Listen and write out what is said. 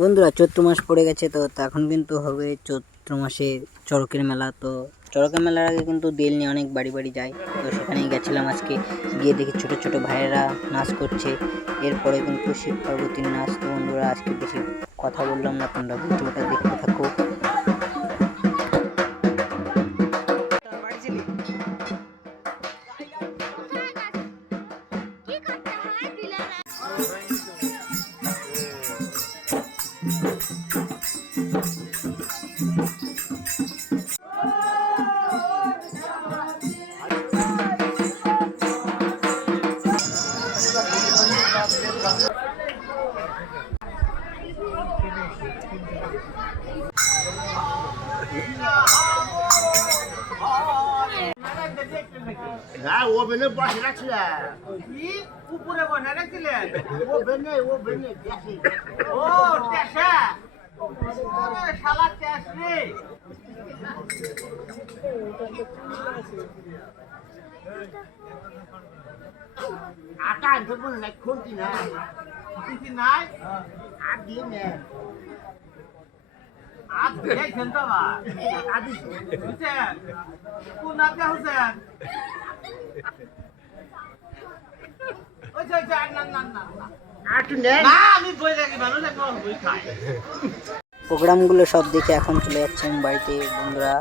বন্ধুরা চৈত্র মাস পড়ে গেছে তো এখন কিন্তু হবে চৈত্র মাসে চড়কের মেলা। তো চড়কের মেলার আগে কিন্তু দেল নিয়ে অনেক বাড়ি বাড়ি যায়। তো সেখানেই গেছিলাম আজকে, গিয়ে দেখি ছোট ছোট ভাইয়েরা নাচ করছে। এরপরে কিন্তু শিব পার্বতীর নাচ। তো বন্ধুরা আজকে বেশি কথা বললাম না, তোমরা ভিডিওটা দেখতে থাকো। না ও বেনে বসে রাখছিলেন কি উপরে বসে রাখছিলেন? ও বেনে দেখি ও টেসা, শালা টেস রে। আকাশ তো বল না খুঁটি না কিছু নাই, আর দিয়ে নে আজ দেখছেন তো বা আদি বুঝছেন কোন নাতে হোসেন? ওই যে না না না না আর তুই নে না, আমি বই দেখি মানুষ একদম বই খাই। প্রোগ্রামগুলো সব দেখে এখন চলে যাচ্ছেন বাড়িতে বন্ধুরা।